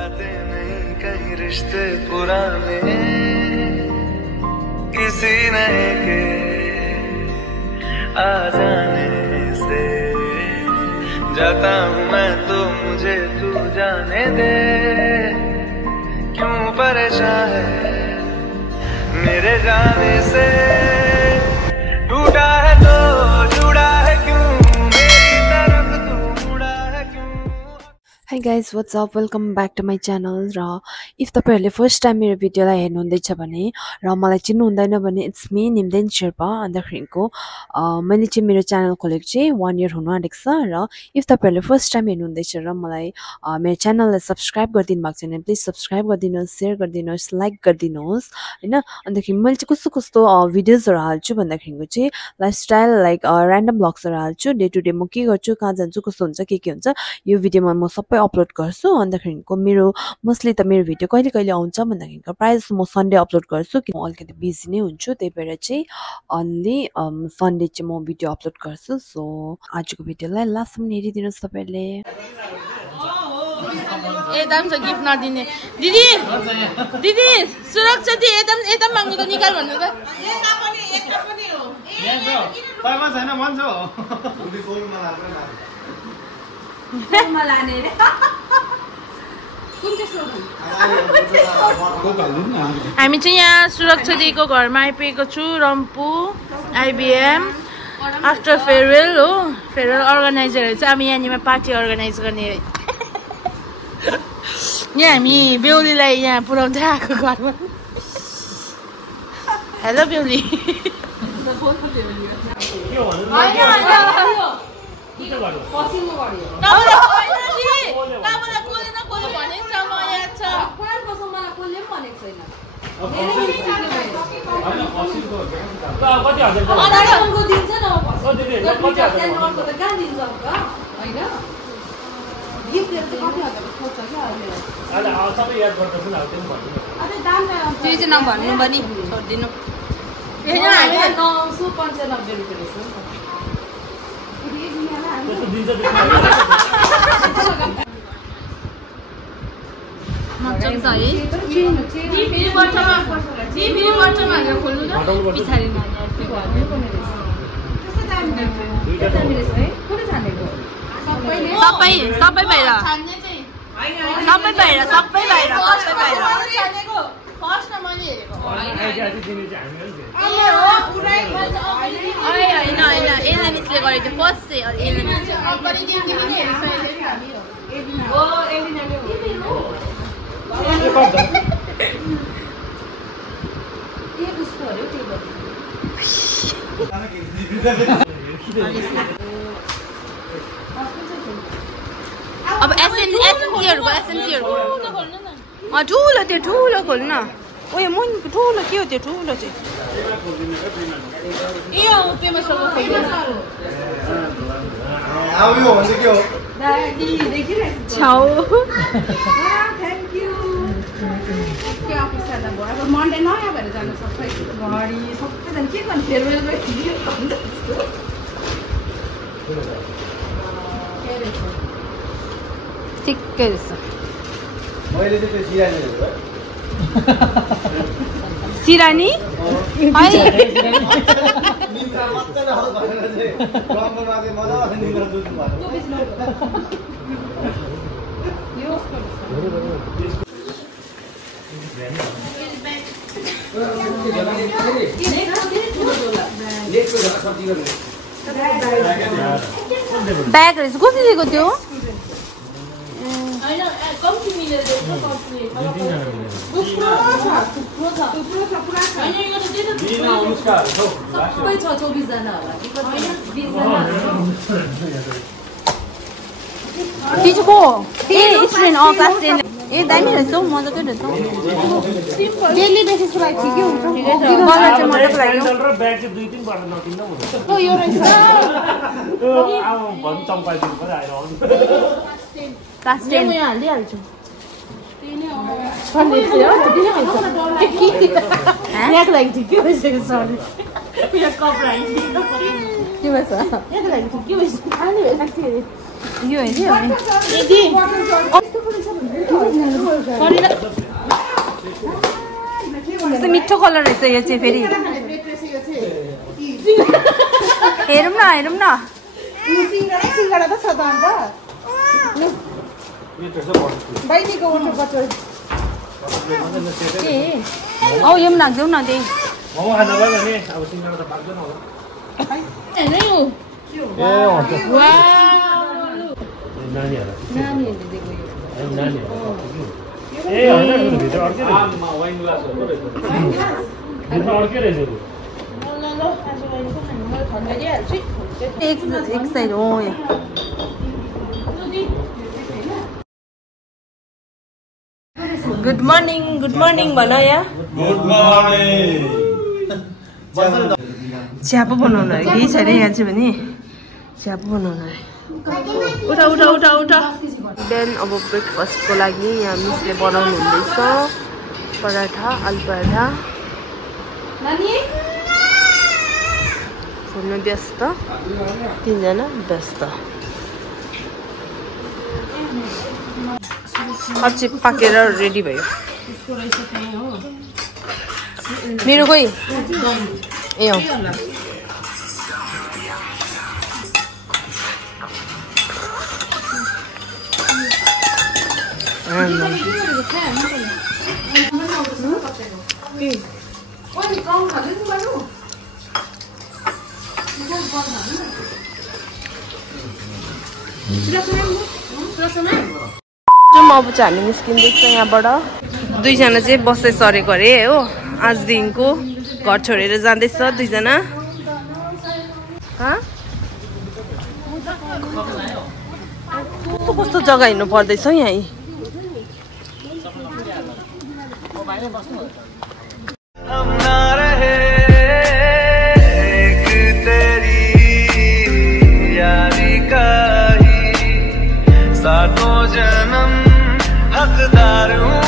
जाते नहीं कहीं रिश्ते पुराने किसी नए के आ जाने से जाता हूँ मैं तो मुझे तू जाने दे क्यों परेशान है मेरे जाने से टूटा है तो जुड़ा है क्यों मेरी तरफ तू मुड़ा है क्यों. Hi guys, what's up? Welcome back to my channel. र if तपाईहरुले फर्स्ट टाइम मेरो भिडियोलाई हेर्नु हुँदैछ भने र मलाई चिन्नु हुँदैन भने इट्स मी निम्देन शेर्पा अन्तखिरको मैले चाहिँ मेरो च्यानल खोलेको चाहिँ 1 इयर हुन आँटेको छ र if तपाईहरुले फर्स्ट टाइम हेर्नु हुँदैछ र मलाई मेरो च्यानललाई सब्स्क्राइब गरिदिनु भएको छैन प्लिज सब्स्क्राइब गरिदिनुस् शेयर गरिदिनुस् लाइक गरिदिनुस् हैन अन्तखेरि मैले चाहिँ कस्तो कस्तो भिडियोजहरु हाल्छु भन्दाखेरिको चाहिँ लाइफस्टाइल लाइक र्यान्डम ब्लग्सहरु हाल्छु डे टु डे म के गर्छु कहाँ जान्छु कस्तो हुन्छ के हुन्छ यो भिडियोमा म सबै अपलोड गर्छु अन्तखेरिको मेरो मोस्टली त मेरो भिडियो कहिले कहिले आउँछ भन्दाखेरिको प्राय जस्तो म सन्डे अपलोड गर्छु कि म अलिकति बिजी नै हुन्छु त्यही भएर चाहिँ अन्ली सन्डे चाहिँ म भिडियो अपलोड गर्छु सो आजको भिडियोलाई लास्टसम्म हेरिदिनुस् तपाईहरुले एकदम छ गिफ्ट नदिने दिदी दिदी सुरक्षा दि एकदम माग्नु त निकाल भन्नु त एउटा पनि हो पाइमा छैन भन्छ उनी सोलमा लाने रे कुन चाहिँ हामी चाहिँ यहाँ सुरक्षा दिएको घरमा आइपुगेको छु रम्पू आइबिएम आफ्टर फेयरवेल हो फेयरवेल अर्गनाइजरहरु चाहिँ अब यहाँनिर पार्टी अर्गनाइज गर्ने यहाँ हामी बेहुलीलाई यहाँ पुर्याउँदै आएको घरमा हेलो बेहुली नभन्नु पनि छोडिदिनु सबै बाहिर फर्स्ट मैले हेरेको होइन एलएमएसले गरेको फर्स्ट अब एसएमसीहरुको ठुलो त्यो ठुलो खोल्न ओयो मुनको ठुलो के हो त्यो ठुलो चाहिँ ए हो पेमा सबै खोल्नु आउयो भन्छ के हो दादी देखिरहेको छाउ थ्यांक्यू के अफिस जाँदा भयो अब मन्डे नयाँ भएर जानु सबै घडी सबैजना के गर्नु फेयरवेल ठिक्कै रहेछ मैले चाहिँ त्यो सिरानी हेरेको सिरानी निन्द्रा मज्जा नआउँछ भनेर चाहिँ रम्बोमा चाहिँ मजाले निन्द्रा दुख्नु भएको ब्याग रहेछ कति दिएको त्यो कम्ती मिलेर सबै 24 जना होला तिजको ए स्टुडेन्ट क्लास 10 ए दामी रहेछ हौ मजाकै रहेछ डेली बेसिसको लागि ठिकै हुन्छ मलाई चाहिँ मजाको लाग्यो ब्याग चाहिँ 2-3 पल्ट नकिन्दा हुन्छ ओ यो रहेछ अब भन चम्पाइदिनु पर्यो आएर आउनु क्लास 10 म यहाँ हाल्दिहाल्छु यहाँको लागि ठिकै भइसक्यो सरी मेरो कपडा के भन्छ यहाँको लागि ठिकै भइसक्यो यो होइन कस्तो मिठो कलर रहेछ यो चाहिँ फेरि हेरौँ न सिंगडा त छ त अन्त बहिनीको उठो कचौरी औ यो पनि राख्देऊ न त्यही मोमो खानु भयो भने अब सिंगडा त पाक्दैन होला हेर्नै हो नानीहरु नानीहरूले दिएको यो नानीहरु ए हैन भित्र अर्कै रहेछ वाइन ग्लास हो रहेछ भित्र अर्कै रहेछ एक साइड हो गुड मर्निङ भन या गुड मर्निङ चिया पो बनाउनु है केही छैन यहाँ चाहिँ भने चिया पो बनाउनु है उठा बिहान अब ब्रेकफास्टको लागि यहाँ मिसले बनाउनु हुँदैछ पराठा आलु पराठा घुम्नु व्यस्त तीनजना व्यस्त अझै पाकेर रेडी भयो मेरो कोही ए हो अब चाहिँ हामी निस्किँदैछ यहाँबाट दुईजना चाहिँ बस्दै सरेको अरे हो आजदेखिको घर छोडेर जाँदैछ दुईजना कस्तो जग्गा हिँड्नु पर्दैछ यहीँ हम ना रहे एक तेरी यारी का ही सातों जन्म हकदार हूँ